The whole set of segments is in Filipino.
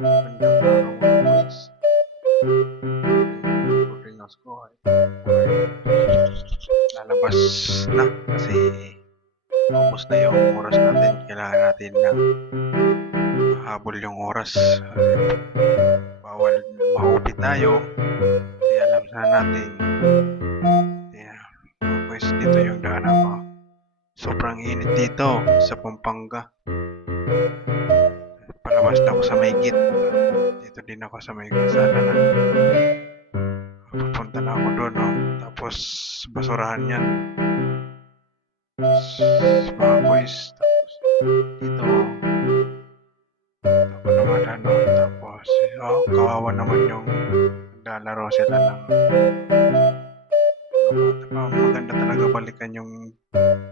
Magandang araw mga boys. Yung Pilipinas ko ay lalabas na kasi paubos na yung oras natin. Kailangan natin na mahabol yung oras kasi bawal ma-OP tayo. Kasi alam na natin. Kaya mga boys, dito yung daanan ko. Sobrang init dito sa Pampanga. Palabas na ako sa Maygit. Dito din ako sa Maygit. Sana na pupunta na ako doon, no? Tapos basurahan yan. Mga boys, tapos dito ako naman ano, tapos kawawa naman yung naglalaro sila ng mga bata pa. Maganda talaga balikan yung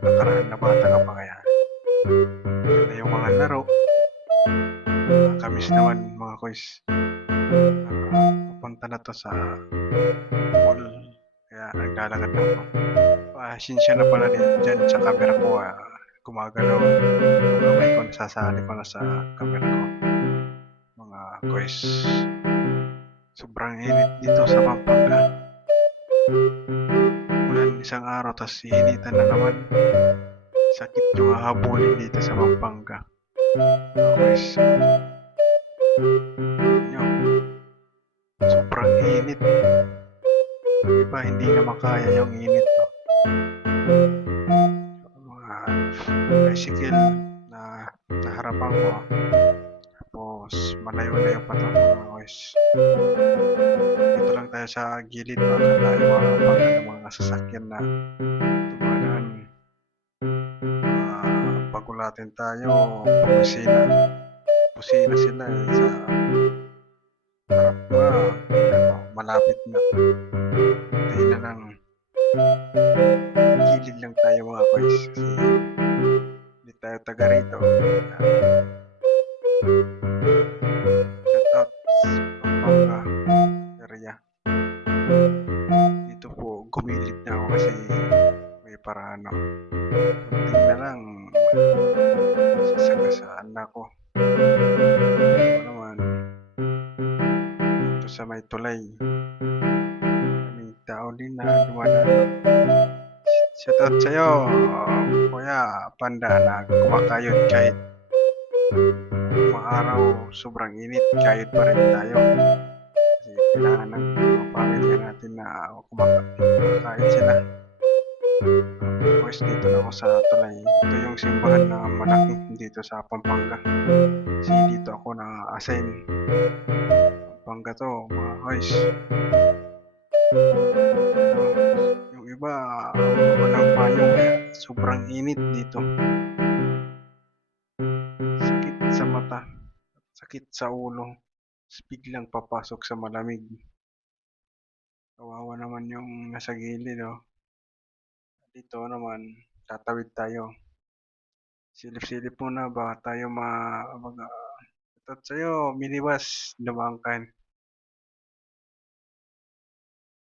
nakaraan na bata ka pa kaya. Maganda yung mga laro. Kamis naman mga boys. Papunta na to sa mall. Kaya naglalakad na ako. Pasensya na pala din dyan sa camera ko. Gumagalaw. Kamay ko nasasali ko na sa camera ko. Mga boys. Sobrang init dito sa Pampanga. Ulan isang araw, tas iinitan na naman. Sakit yung hahabulin dito sa Pampanga. Guys, nyo, sobrang init. Yung iba, hindi na makaya yung init. No? Mga tricycle na naharapan ko. Tapos, malayo-layo pa ito mga guys. Dito lang tayo sa gilid. Baka tayo makapag ng mga sasakyan na tumadaan. Pagulatin tayo, busina sila sa harap na, malapit na. Tayo na lang, gilid lang tayo mga boys kasi hindi tayo taga rito. Shout out Pampanga area. Dito po, gumilid na ako kasi may para kunting na lang sasagasaan na ako. Ito naman, dito sa may tulay. May tao din na dumadaan. Shout out sa'yo, Kuya Panda, na kumakayod kahit maaraw, sobrang init, kayod pa rin tayo. Kasi kailangan ng mga pamilya natin na kumakain sila. Boys, dito na ako sa tulay. Ito yung simbahan na malaki dito sa Pampanga. Kasi dito ako na-assign. Pampanga to, mga boys. Yung iba, walang payong kaya sobrang init dito. Sakit sa mata, sakit sa ulo. Biglang papasok sa malamig. Kawawa naman yung nasa gilid, oh. Dito naman, tatawid tayo. Silip-silip muna ba tayo ito sa'yo, minibus, dumaan ka.